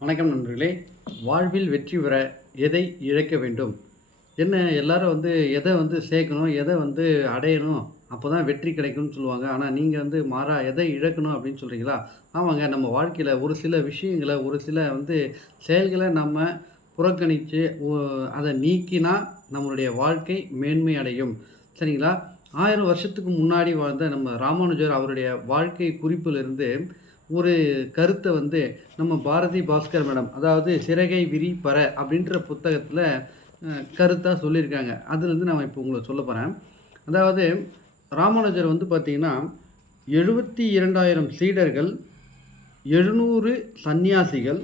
வணக்கம் நண்பர்களே. வாழ்வில் வெற்றி பெற எதை இழக்க வேண்டும்? என்ன எல்லாரும் எதை சேர்க்கணும், எதை அடையணும், அப்போ தான் வெற்றி கிடைக்கும்னு சொல்லுவாங்க. ஆனா நீங்க மாறா எதை இழக்கணும் அப்படின்னு சொல்றீங்களா? ஆமாங்க. நம்ம வாழ்க்கையில ஒரு சில விஷயங்கள, ஒரு சில செயல்கள நம்ம புறக்கணிச்சு, அத நீக்கினா நம்மளுடைய வாழ்க்கை மேன்மை அடையும். சரிங்களா? 1000 வருஷத்துக்கு முன்னாடி வாழ்ந்த நம்ம ராமானுஜர் அவருடைய வாழ்க்கை குறிப்பிலிருந்து ஒரு கருத்த நம்ம பாரதி பாஸ்கர் மேடம், அதாவது "சிறகை விரி பற" அப்படின்ற புத்தகத்தில கருத்தா சொல்லியிருக்காங்க. அதுலேருந்து நான் இப்போ உங்களுக்கு சொல்லப் போறேன். அதாவது ராமானுஜர் பார்த்தீங்கன்னா, 72,000 சீடர்கள், 700 சந்நியாசிகள்,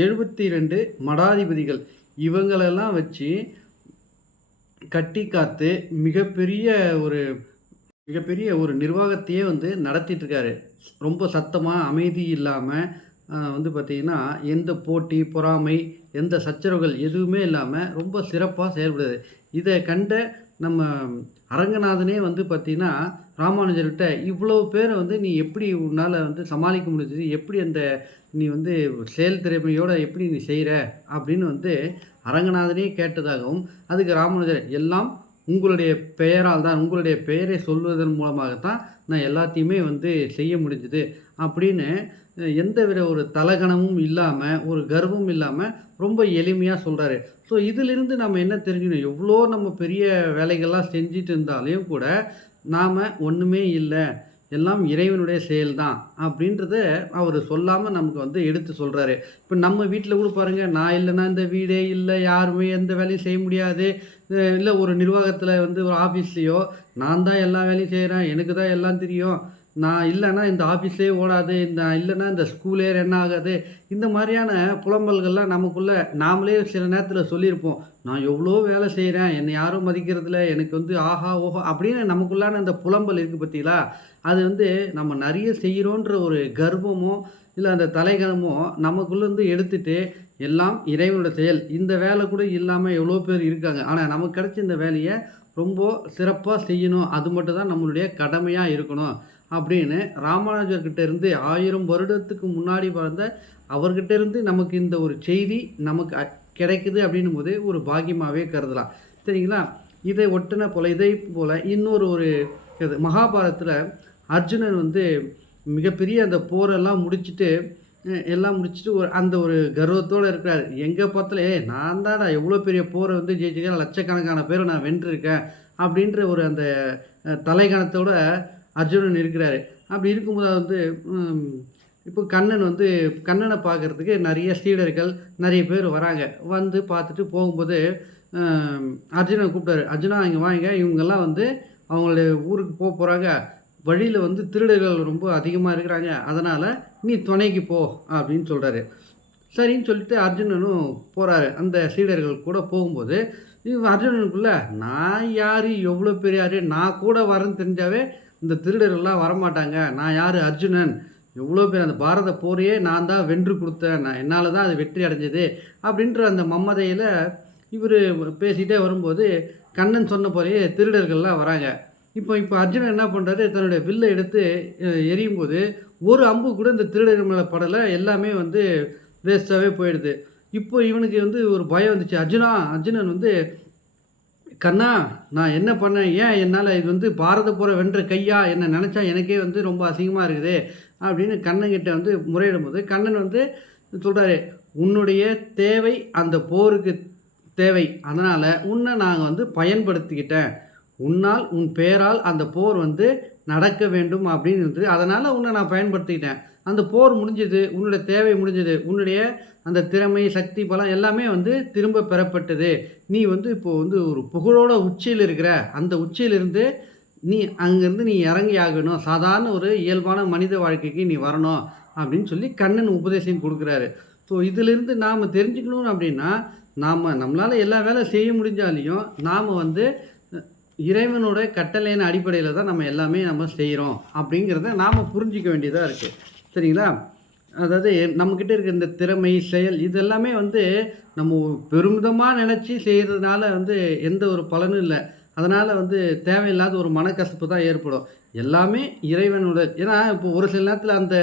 72 மடாதிபதிகள் இவங்களெல்லாம் வச்சு கட்டி காத்து மிகப்பெரிய ஒரு மிகப்பெரிய ஒரு நிர்வாகத்தையே நடத்திட்டு இருக்காரு. ரொம்ப சத்தமா, அமைதி இல்லாம, பார்த்தீங்கன்னா, எந்த போட்டி, பொறாமை, எந்த சச்சரவுகள் எதுவுமே இல்லாம ரொம்ப சிறப்பா செயல்படுது. இத கண்ட நம்ம அரங்கநாதனே பார்த்தீங்கன்னா, ராமானுஜர்கிட்ட "இவ்வளவு பேர நீ எப்படி உன்னால சமாளிக்க முடிஞ்சது? எப்படி நீ செயல் திறமையோட எப்படி நீ செய்ற?" அப்படின்னு அரங்கநாதனே கேட்டதாகவும், அதுக்கு ராமானுஜர் "எல்லாம் உங்களுடைய பெயரால் தான், உங்களுடைய பெயரை சொல்வதன் மூலமாகத்தான் நான் எல்லாத்தையுமே செய்ய முடிஞ்சது" அப்படின்னு எந்தவித ஒரு தலகணமும் இல்லாம, ஒரு கர்வமும் இல்லாம ரொம்ப எளிமையா சொல்றாரு. ஸோ இதிலிருந்து நம்ம என்ன தெரிஞ்சுக்கணும், எவ்வளோ நம்ம பெரிய வேலைகள்லாம் செஞ்சுட்டு இருந்தாலும் கூட, நாம ஒண்ணுமே இல்ல, எல்லாம் இறைவனுடைய செயல் தான் அப்படின்றத அவரு சொல்லாம நமக்கு எடுத்து சொல்றாரு. இப்ப நம்ம வீட்ல கூட பாருங்க, நான் இல்லன்னா இந்த வீடே இல்ல, யாருமே எந்த வேலையும் செய்ய முடியாது. இல்ல ஒரு நிர்வாகத்துல ஒரு ஆஃபீஸ்லயோ, நான் தான் எல்லா வேலையும் செய்றேன், எனக்கு தான் எல்லாம் தெரியும், நான் இல்லன்னா இந்த ஆஃபீஸே ஓடாது, நான் இல்லன்னா இந்த ஸ்கூலே ரன் ஆகாது. இந்த மாரியான புலம்பல்கள்லாம் நமக்குள்ள நாமளே சில நேரத்துல சொல்லியிருப்போம். நான் எவ்வளோ வேலை செய்றேன், என்னை யாரும் மதிக்கிறதில்ல, எனக்கு ஆஹா, ஓஹோ அப்படின்னு நமக்குள்ளான அந்த புலம்பல் இருக்கு பார்த்தீங்களா? அது நம்ம நெறைய செய்றோன்ற ஒரு கர்வமோ, இல்ல அந்த தலைகனமோ நமக்குள்ளருந்து எடுத்துட்டு, எல்லாம் இறைவனோட செயல். இந்த வேலை கூட இல்லாம எவ்வளோ பேர் இருக்காங்க. ஆனா நமக்கு கிடைச்ச இந்த வேலைய ரொம்ப சிறப்பா செய்யணும். அது மட்டும் தான் நம்மளுடைய கடமையா இருக்கணும். அப்படின்னு ராமானுஜர் கிட்ட இருந்து 1000 வருடத்துக்கு முன்னாடி வாழ்ந்த அவர்கிட்ட இருந்து நமக்கு இந்த ஒரு செய்தி நமக்கு கிடைக்குது அப்படின்னும்போது ஒரு பாக்கியமாவே கருதலாம். சரிங்களா? இதை போல இன்னொரு ஒரு இது மகாபாரதத்தில அர்ஜுனன் மிகப்பெரிய அந்த போரெல்லாம் முடிச்சுட்டு எல்லாம் முடிச்சுட்டு அந்த ஒரு கர்வத்தோட இருக்கிறாரு. எங்க பார்த்தாலும் "ஏய் நான் தான்டா எவ்வளோ பெரிய போர ஜெயிச்சிருக்கேன். லட்சக்கணக்கான பேர நான் வென்றிருக்கேன்." அப்படின்ற ஒரு அந்த தலைகனத்தோட அர்ஜுனன் இருக்கிறாரு. அப்படி இருக்கும்போது ம் இப்போ கண்ணன் கண்ணன பார்க்கறதுக்கு நெறைய சீடர்கள், நெறைய பேர் வராங்க. பார்த்துட்டு போகும்போது அ அர்ஜுனன் கூப்பிட்டாரு. "அர்ஜுனா இங்க வாங்க. இவங்கலாம் அவங்களுடைய ஊருக்கு போறாங்க. வழியில திருடர்கள் ரொம்ப அதிகமா இருக்கிறாங்க. அதனால நீ துணைக்கு போ" அப்படின்னு சொல்றாரு. சரின்னு சொல்லிட்டு அர்ஜுனனும் போறாரு. அந்த சீடர்கள் கூட போகும்போது, அர்ஜுனனுக்குள்ள நான் யாரு? எவ்வளோ பெரிய ஆளு? நான் கூட வரேன்னு தெரிஞ்சாவே இந்த திருடர்கள்லாம் வரமாட்டாங்க. நான் யாரு? அர்ஜுனன். எவ்வளோ பேர் அந்த பாரத போரையே நான் தான் வென்று குடுத்தேன். என்னால தான் அது வெற்றி அடைஞ்சது. அப்படின்ற அந்த மமதையில இவரு பேசிட்டே வரும்போது, கண்ணன் சொன்ன போலயே திருடர்கள்லாம் வராங்க. இப்போ அர்ஜுனன் என்ன பண்றாரு, தன்னுடைய வில்ல எடுத்து எறியும்போது, ஒரு அம்பு கூட இந்த திருடர்கள் மேல படல. எல்லாமே வேஸ்ட்டாவே போயிடுது. இப்போ இவனுக்கு ஒரு பயம் வந்துச்சு. அர்ஜுனன் "கண்ணா, நான் என்ன பண்ணேன்? ஏன் என்னால இது பாரத போர வென்ற கையா? என்ன நெனச்சா எனக்கே ரொம்ப அசிங்கமா இருக்குதே!" அப்படின்னு கண்ணன்கிட்ட முறையிடும்போது, கண்ணன் சொல்றாரு, "உன்னுடைய தேவை அந்த போருக்கு தேவை. அதனால உன்ன நாங்க பயன்படுத்திக்கிட்டேன். உன்னால், உன் பெயரால் அந்த போர் நடக்க வேண்டும் அப்படின்னு அதனால உன்ன நான் பயன்படுத்திக்கிட்டேன். அந்த போர் முடிஞ்சது. உன்னுடைய தேவை முடிஞ்சது. உன்னுடைய அந்த திறமை, சக்தி, பலம் எல்லாமே திரும்ப பெறப்பட்டது. நீ இப்போ ஒரு புகழோட உச்சியில இருக்கிற. அந்த உச்சியிலிருந்து நீ அங்கேருந்து நீ இறங்கி ஆகணும். சாதாரண ஒரு இயல்பான மனித வாழ்க்கைக்கு நீ வரணும்." அப்படின்னு சொல்லி கண்ணன் உபதேசம் குடுக்குறாரு. ஸோ இதிலிருந்து நாம தெரிஞ்சுக்கணும் அப்படின்னா, நம்மளால எல்லா வேலை செய்ய முடிஞ்சாலையும், நாம இறைவனோட கட்டளையின் அடிப்படையில தான் நம்ம எல்லாமே செய்றோம் அப்படிங்கிறத நாம புரிஞ்சுக்க வேண்டியதா இருக்கு. சரிங்களா? அதாவது நம்மகிட்ட இருக்க இந்த திறமை, செயல் இது எல்லாமே நம்ம பெருமிதமா நினைச்சு செய்றதுனால எந்த ஒரு பலனும் இல்ல. அதனால தேவையில்லாத ஒரு மனக்கசப்பு தான் ஏற்படும். எல்லாமே இறைவனோட ஏன்னா இப்போ ஒரு சில நேரத்தில அந்த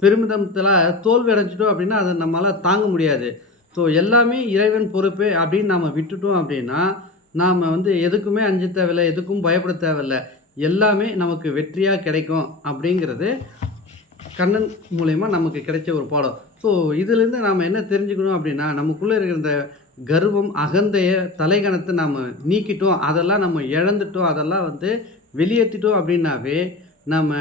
பெருமிதத்தில் தோல்வி அடைஞ்சிட்டோம் அப்படின்னா அதை நம்மளால் தாங்க முடியாது. ஸோ எல்லாமே இறைவன் பொறுப்பு அப்படின்னு நாம் விட்டுட்டோம் அப்படின்னா, நாம் வந்து எதுக்குமே அஞ்ச தேவையில்ல, எதுக்கும் பயப்பட தேவையில்ல. எல்லாமே நமக்கு வெற்றியாக கிடைக்கும் அப்படிங்கிறது கண்ணன் மூலயமா நமக்கு கிடைச்ச ஒரு பாடம். ஸோ இதிலேருந்து நாம் என்ன தெரிஞ்சுக்கணும் அப்படின்னா, நமக்குள்ளே இருக்கிற இந்த கர்வம், அகந்தைய, தலைகணத்தை நாம் நீக்கிட்டோம், அதெல்லாம் நம்ம இழந்துட்டோம், அதெல்லாம் வந்து வெளியேற்றிட்டோம் அப்படின்னாவே நம்ம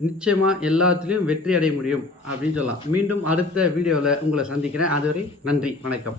நிச்சயமா எல்லாத்துலேயும் வெற்றி அடைய முடியும் அப்படின்னு சொல்லலாம். மீண்டும் அடுத்த வீடியோவில் உங்களை சந்திக்கிறேன். அதுவரை நன்றி, வணக்கம்.